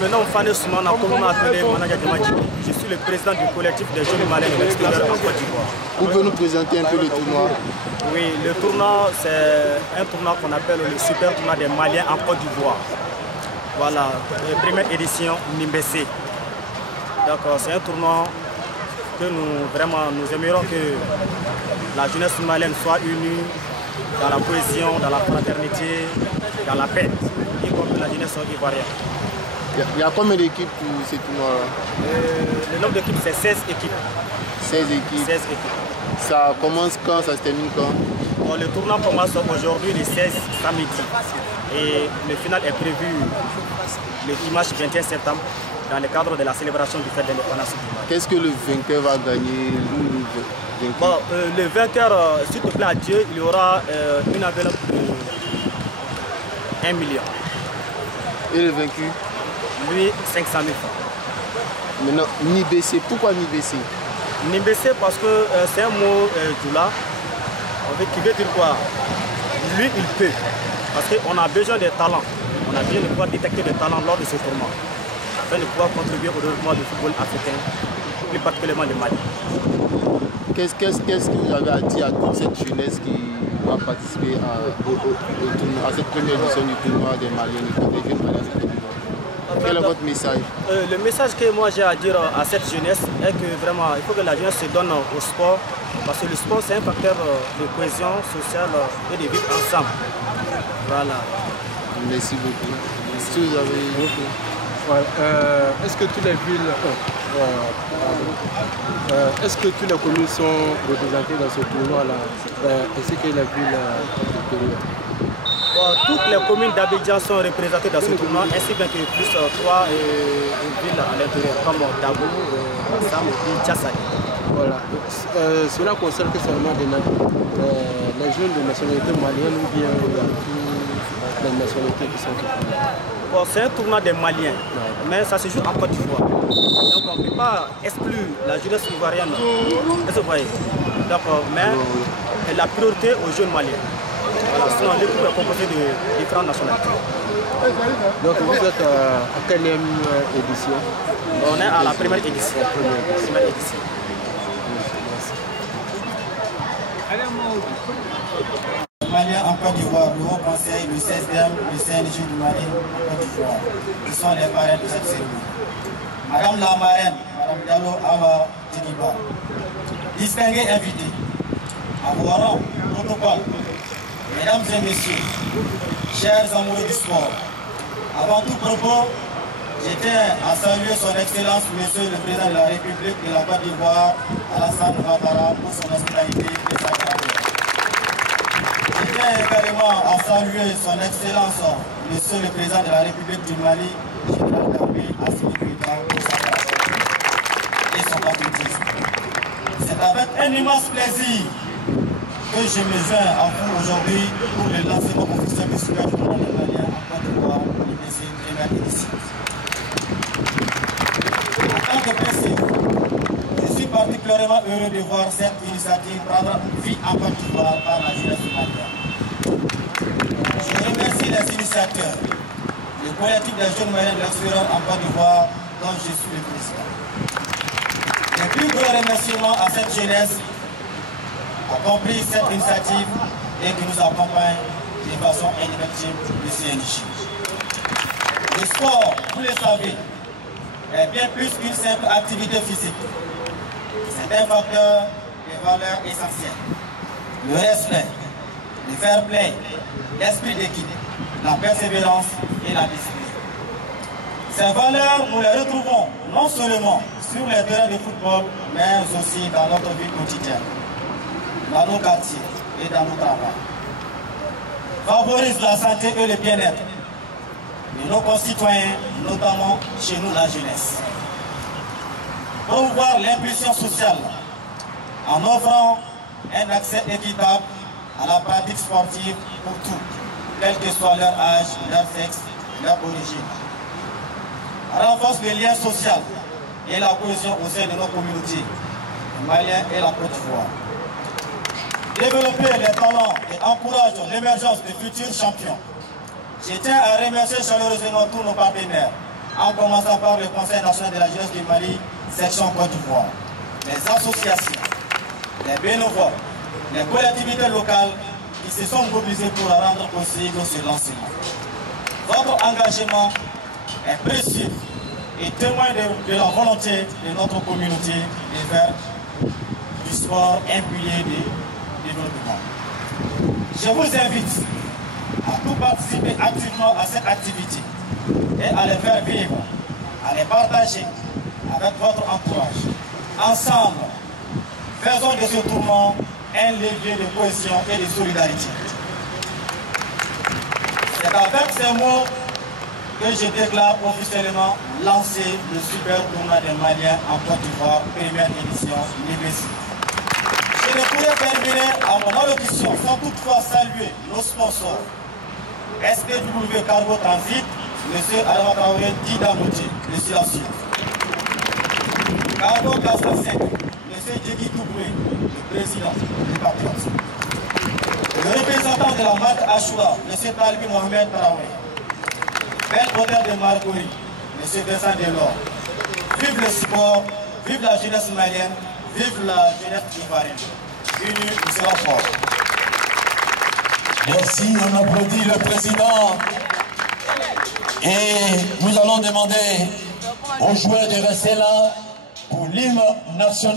me nomme Fane Soumana, comme on m'a appelé manager de Madjiki. Je suis le président du collectif des jeunes maliens de l'extérieur en Côte d'Ivoire. Vous pouvez nous présenter un peu le tournoi? Oui, le tournoi, c'est un tournoi qu'on appelle le super tournoi des Maliens en Côte d'Ivoire. Voilà, première édition Nimbessé. Donc c'est un tournoi que nous aimerions que la jeunesse malienne soit unie dans la cohésion, dans la fraternité, dans la paix, y compris la jeunesse ivoirienne. Il y a combien d'équipes pour ce tournoi-là? Le nombre d'équipes, c'est 16 équipes. 16 équipes. 16 équipes. Ça commence quand? Ça se termine quand? Bon, le tournoi commence aujourd'hui le 16 samedi. Et le final est prévu le dimanche 21 septembre dans le cadre de la célébration du fête d'indépendance du Mali. Qu'est-ce que le vainqueur va gagner? Bon, le vainqueur, s'il te plaît à Dieu, il y aura une enveloppe de 1 million. Et le vaincu? Lui, 500 000 francs. Maintenant, Nimbessé. Pourquoi Nimbessé? Nimbessé parce que c'est un mot djoula qui veut dire quoi? Lui, il peut. Parce qu'on a besoin de talents. On a besoin de pouvoir détecter des talents lors de ce tournoi, afin de pouvoir contribuer au développement du football africain, plus particulièrement le Mali. Qu'est-ce que vous avez à dire à toute cette jeunesse qui va participer à cette première édition du tournoi des Maliens, des jeunes Maliens? Quel est votre message? Le message que moi j'ai à dire à cette jeunesse est que vraiment il faut que la jeunesse se donne au sport, parce que le sport c'est un facteur de cohésion sociale et de vivre ensemble. Voilà. Merci beaucoup. Est-ce que vous avez... Est-ce que toutes les villes, est-ce que toutes les communes sont représentées dans ce tournoi-là, ainsi que les villes extérieures? Toutes les communes d'Abidjan sont représentées dans ce tournoi, ainsi bien que plus 3 villes à l'intérieur, comme Dabou, Bassam et Tchassali. Voilà. Cela concerne que seulement les jeunes de nationalité malienne ou bien les nationalités qui sont représentées? Bon, c'est un tournoi des Maliens, mais ça se joue en Côte d'Ivoire. Donc on ne peut pas exclure la jeunesse ivoirienne. Est-ce que vous voyez? Donc, mais la priorité aux jeunes Maliens. Voilà, sinon l'équipe est composée de différentes nationalités. Donc vous êtes à quelle édition? On est à la première édition. Première édition. Maliens en Côte d'Ivoire, le Haut Conseil, le 16e, le CNJ du Mali en Côte d'Ivoire. Ils sont les parrains de cette cérémonie. Madame la marraine, Madame Diallo Awa Djidiba, distingués invités, avoir protocole, mesdames et messieurs, chers amoureux du sport, avant tout propos, je tiens à saluer son Excellence, Monsieur le Président de la République de la Côte d'Ivoire, Alassane Ouattara, pour son hospitalité et sa carrière. Je tiens également à saluer son Excellence, Monsieur le Président de la République du Mali, Général Gambé Assimi Goïta, pour sa carrière et son patriotisme. C'est avec un immense plaisir que je me joins à vous aujourd'hui pour le lancement officiel du super tournoi des Maliens en Côte d'Ivoire, l'IBC première édition. En tant que président, je suis particulièrement heureux de voir cette initiative prendre vie en Côte d'Ivoire par la jeunesse malienne. Je remercie les initiateurs, le collectif des jeunes Maliens de l'extérieur en Côte d'Ivoire, dont je suis le président. Les plus grands remerciements à cette jeunesse a compris cette initiative et qui nous accompagne de façon indéfectible du CNJ. Le sport, vous le savez, est bien plus qu'une simple activité physique. C'est un facteur de valeurs essentielles. Le respect, le fair play, l'esprit d'équipe, la persévérance et la discipline. Ces valeurs, nous les retrouvons non seulement sur les terrains de football, mais aussi dans notre vie quotidienne, dans nos quartiers et dans nos travaux. Favorise la santé et le bien-être de nos concitoyens, notamment chez nous la jeunesse. Promouvoir l'impulsion sociale en offrant un accès équitable à la pratique sportive pour tous, quel que soit leur âge, leur sexe, leur origine. Renforce le lien social et la cohésion au sein de nos communautés, les Maliens et la Côte d'Ivoire. Développer les talents et encourage l'émergence de futurs champions. Je tiens à remercier chaleureusement tous nos partenaires, en commençant par le Conseil national de la jeunesse du Mali, section Côte d'Ivoire, les associations, les bénévoles, les collectivités locales qui se sont mobilisées pour rendre possible ce lancement. Votre engagement est précieux et témoin de la volonté de notre communauté de faire du sport un pilier de développement. Je vous invite à tout participer activement à cette activité et à les faire vivre, à les partager avec votre entourage. Ensemble, faisons de ce tournoi un levier de cohésion et de solidarité. C'est avec ces mots que je déclare officiellement lancer le super tournoi des Maliens en Côte d'Ivoire, première édition NIMBESSI. Je ne pourrais terminer à mon allocution sans toutefois saluer nos sponsors. SPW Cargo Transit, M. Adama Traoré Didamoté, le silencieux. Cargo Castasec, M. Djegi Touboué, le président du Patriote. Le représentant de la marque Ashura, M. Talibi Mohamed Traoré. Belle hôtel de Marcouri, M. Vincent Delors. Vive le sport, vive la jeunesse malienne, vive la jeunesse ivoirienne. Unis, nous serons forts. Merci, on applaudit le président. Et nous allons demander aux joueurs de rester là pour l'hymne national.